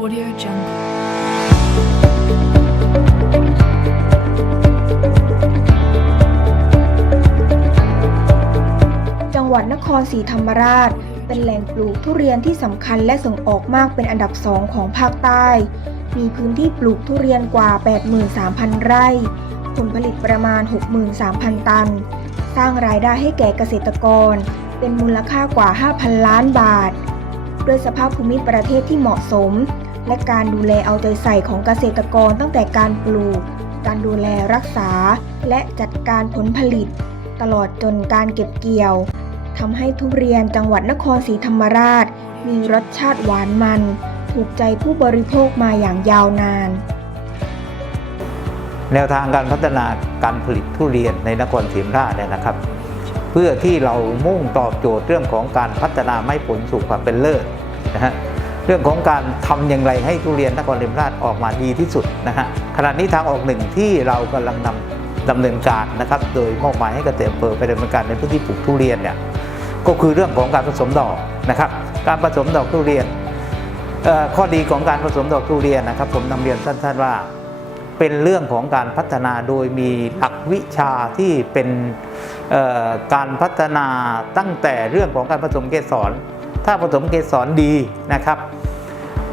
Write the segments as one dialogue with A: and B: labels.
A: Audio Jungle.
B: จังหวัดนครศรีธรรมราช เป็นแหล่งปลูกทุเรียนที่สำคัญและส่งออกมากเป็นอันดับสองของภาคใต้ มีพื้นที่ปลูกทุเรียนกว่า 83,000 ไร่ ผลผลิตประมาณ 63,000 ตัน สร้างรายได้ให้แก่เกษตรกร เป็นมูลค่ากว่า 5,000 ล้านบาท ด้วยสภาพภูมิประเทศที่เหมาะสม และการดูแลเอาใจใส่ของเกษตรกรตั้งแต่การปลูก การดูแลรักษา และจัดการผลผลิต ตลอดจนการเก็บเกี่ยวทำให้ทุเรียนจังหวัดนครศรีธรรมราช มีรสชาติหวานมัน ถูกใจผู้บริโภคมาอย่างยาวนาน
C: แนวทางการพัฒนาการผลิตทุเรียนในนครศรีธรรมราชเนี่ยนะครับ เพื่อที่เรามุ่งตอบโจทย์เรื่องของการพัฒนาไม้ผลสู่ความเป็นเลิศนะฮะ เรื่องของการทำอย่างไรให้ทุเรียนนครศรีธรรมราชออกมาดีที่สุดนะฮะขณะนี้ทางออกหนึ่งที่เรากำลังนำดำเนินการนะครับ โดยมอบหมายให้เกษตรอำเภอไปดำเนินการในพื้นที่ปลูกทุเรียนเนี่ยก็คือเรื่องของการผสมดอกนะครับ การผสมดอกทุเรียนข้อดีของการผสมดอกทุเรียนนะครับ ผมนำเรียนสั้นๆว่า เป็นเรื่องของการพัฒนาโดยมีหลักวิชาที่เป็นการพัฒนาตั้งแต่เรื่องของการผสมเกสรถ้าผสมเกสรดีนะครับ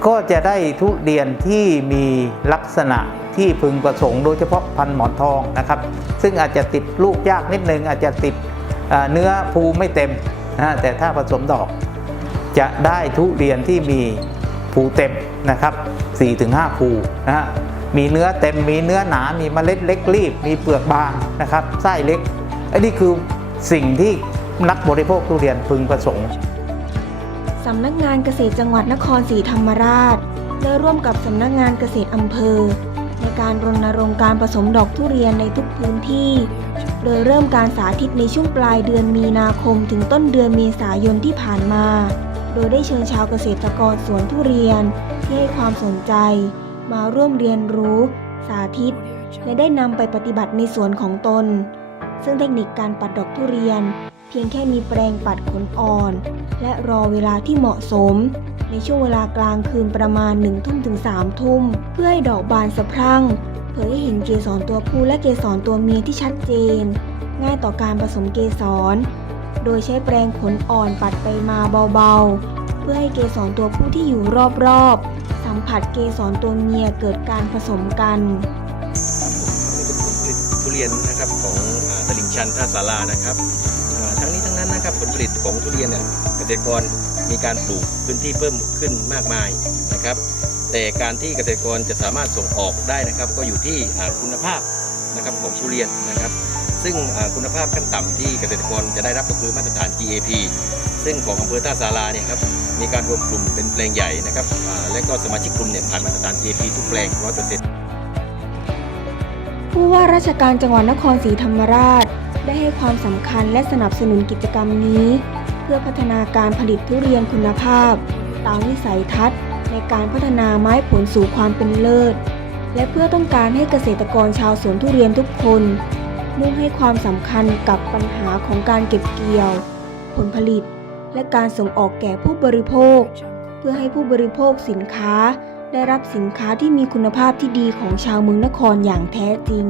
C: ก็จะได้ทุเรียนที่มีลักษณะที่พึงประสงค์โดยเฉพาะพันหมอนทองนะครับ ซึ่งอาจจะติดลูกยากนิดนึงอาจจะติดเนื้อภูไม่เต็มนะฮะแต่ถ้าผสมดอก จะได้ทุเรียนที่มีภูเต็มนะครับ 4-5 ภูนะฮะมีเนื้อเต็มมีเนื้อหนา มีเมล็ดเล็กรีบ มีเปลือกบางนะครับไส้เล็กอันนี้คือสิ่งที่นักบริโภคทุเรียนพึงประสงค์
B: สำนักงานเกษตรจังหวัดนครศรีธรรมราช ได้ร่วมกับสำนักงานเกษตรอำเภอ ในการรณรงค์การผสมดอกทุเรียนในทุกพื้นที่ โดยเริ่มการสาธิตในช่วงปลายเดือนมีนาคมถึงต้นเดือนเมษายนที่ผ่านมา โดยได้เชิญชาวเกษตรกรสวนทุเรียนที่ให้ความสนใจ มาร่วมเรียนรู้ สาธิต และได้นำไปปฏิบัติในสวนของตน ซึ่งเทคนิคการปัดดอกทุเรียน เพียงแค่มีแปรงปัดขนอ่อน และรอเวลาที่เหมาะสม ในช่วงเวลากลางคืนประมาณ1ทุ่มถึง3ทุ่ม เพื่อให้ดอกบานสะพรั่ง เผยให้เห็นเกสรตัวผู้และเกสรตัวเมียที่ชัดเจน ง่ายต่อการผสมเกสร โดยใช้แปรงขนอ่อนปัดไปมาเบาๆ เพื่อให้เกสรตัวผู้ที่อยู่รอบๆ สัมผัสเกสรตัวเมียเกิดการผสมกัน
D: นี่เป็นผลผลิตทุเรียนนะครับของอาตลิ่งชันท่าสารานะครับ ทั้งนี้ทั้งนั้นนะครับผลผลิตของทุเรียนเนี่ยเกษตรกรมีการปลูกพื้นที่เพิ่มขึ้นมากมายนะครับ แต่การที่เกษตรกรจะสามารถส่งออกได้นะครับ ก็อยู่ที่คุณภาพนะครับของทุเรียนนะครับ ซึ่งคุณภาพขั้นต่ำที่เกษตรกรจะได้รับก็คือมาตรฐาน GAP ซึ่งของอำเภอท่าสาราเนี่ยครับมีการรวมกลุ่มเป็นแปลงใหญ่นะครับและก็สมาชิกกลุ่มเนี่ยผ่านมาตรฐาน GAP ทุกแปลง100%
B: ผู้ว่าราชการจังหวัดนครศรีธรรมราช ได้ให้ความสำคัญและสนับสนุนกิจกรรมนี้ เพื่อพัฒนาการผลิตทุเรียนคุณภาพ ตามวิสัยทัศน์ ในการพัฒนาไม้ผลสู่ความเป็นเลิศ และเพื่อต้องการให้เกษตรกรชาวสวนทุเรียนทุกคน มุ่งให้ความสำคัญกับปัญหาของการเก็บเกี่ยว ผลผลิต และการส่งออกแก่ผู้บริโภค เพื่อให้ผู้บริโภคสินค้า ได้รับสินค้าที่มีคุณภาพที่ดีของชาวเมืองนครอย่างแท้จริง